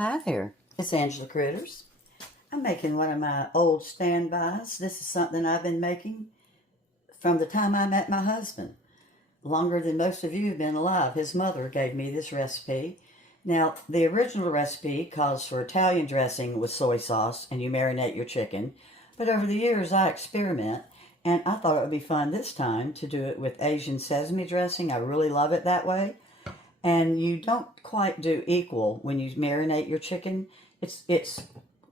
Hi there, it's Angela Critters. I'm making one of my old standbys. This is something I've been making from the time I met my husband. Longer than most of you have been alive. His mother gave me this recipe. Now, the original recipe calls for Italian dressing with soy sauce and you marinate your chicken. But over the years I experiment and I thought it would be fun this time to do it with Asian sesame dressing. I really love it that way. And you don't quite do equal when you marinate your chicken. It's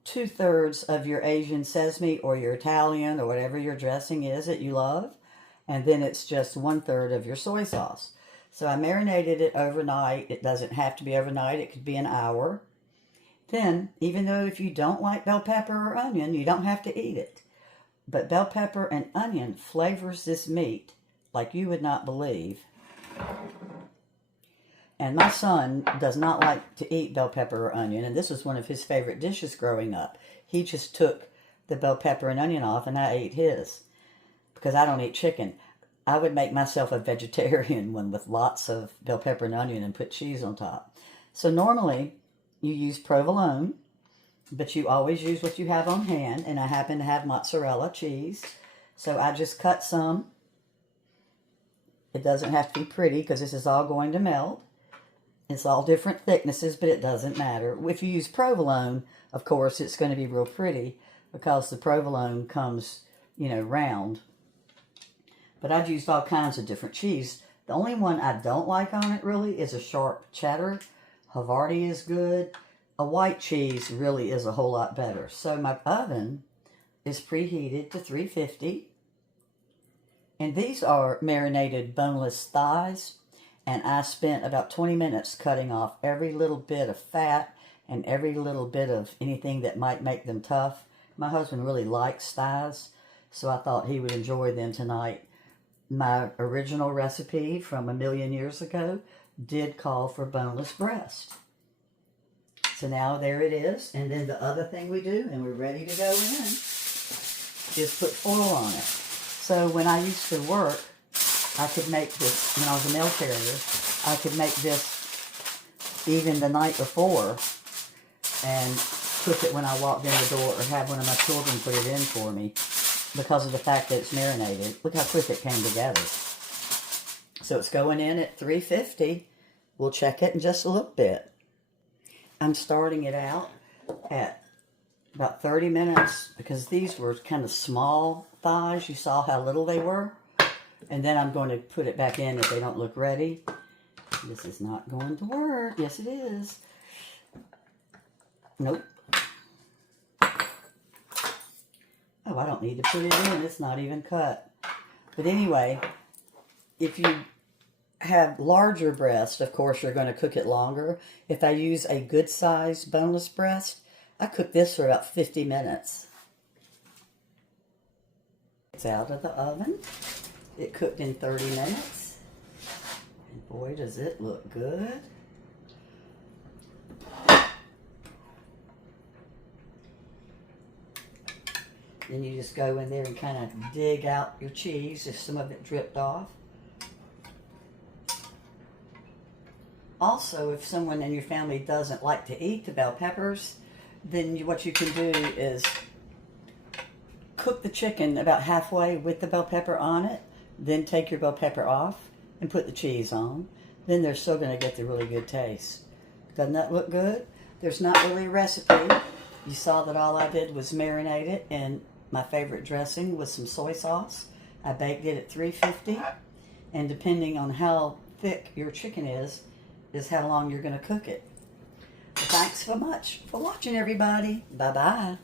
2/3 of your Asian sesame or your Italian or whatever your dressing is that you love. And then it's just 1/3 of your soy sauce. So I marinated it overnight. It doesn't have to be overnight. It could be an hour. Then, even though if you don't like bell pepper or onion, you don't have to eat it. But bell pepper and onion flavors this meat like you would not believe. And my son does not like to eat bell pepper or onion, and this was one of his favorite dishes growing up. He just took the bell pepper and onion off, and I ate his, because I don't eat chicken. I would make myself a vegetarian one with lots of bell pepper and onion and put cheese on top. So normally, you use provolone, but you always use what you have on hand, and I happen to have mozzarella cheese. So I just cut some. It doesn't have to be pretty, because this is all going to melt. It's all different thicknesses, but it doesn't matter. If you use provolone, of course, it's going to be real pretty because the provolone comes, round. But I've used all kinds of different cheese. The only one I don't like on it, really, is a sharp cheddar. Havarti is good. A white cheese really is a whole lot better. So my oven is preheated to 350. And these are marinated boneless thighs. And I spent about 20 minutes cutting off every little bit of fat and every little bit of anything that might make them tough. My husband really likes thighs, so I thought he would enjoy them tonight. My original recipe from a million years ago did call for boneless breast. So now there it is. And then the other thing we do, and we're ready to go in, is put foil on it. So when I used to work, I could make this, when I was a mail carrier, I could make this even the night before and cook it when I walked in the door, or have one of my children put it in for me because of the fact that it's marinated. Look how quick it came together. So it's going in at 350. We'll check it in just a little bit. I'm starting it out at about 30 minutes because these were kind of small thighs. You saw how little they were. And then I'm going to put it back in if they don't look ready. This is not going to work. Yes, it is. Nope. Oh, I don't need to put it in. It's not even cut. But anyway, if you have larger breast, of course, you're going to cook it longer. If I use a good size boneless breast, I cook this for about 50 minutes. It's out of the oven. It cooked in 30 minutes. And boy, does it look good. Then you just go in there and kind of dig out your cheese if some of it dripped off. Also, if someone in your family doesn't like to eat the bell peppers, then what you can do is cook the chicken about halfway with the bell pepper on it. Then take your bell pepper off and put the cheese on. Then they're still going to get the really good taste. Doesn't that look good? There's not really a recipe. You saw that all I did was marinate it in my favorite dressing with some soy sauce. I baked it at 350. And depending on how thick your chicken is how long you're going to cook it. Well, thanks so much for watching, everybody. Bye-bye.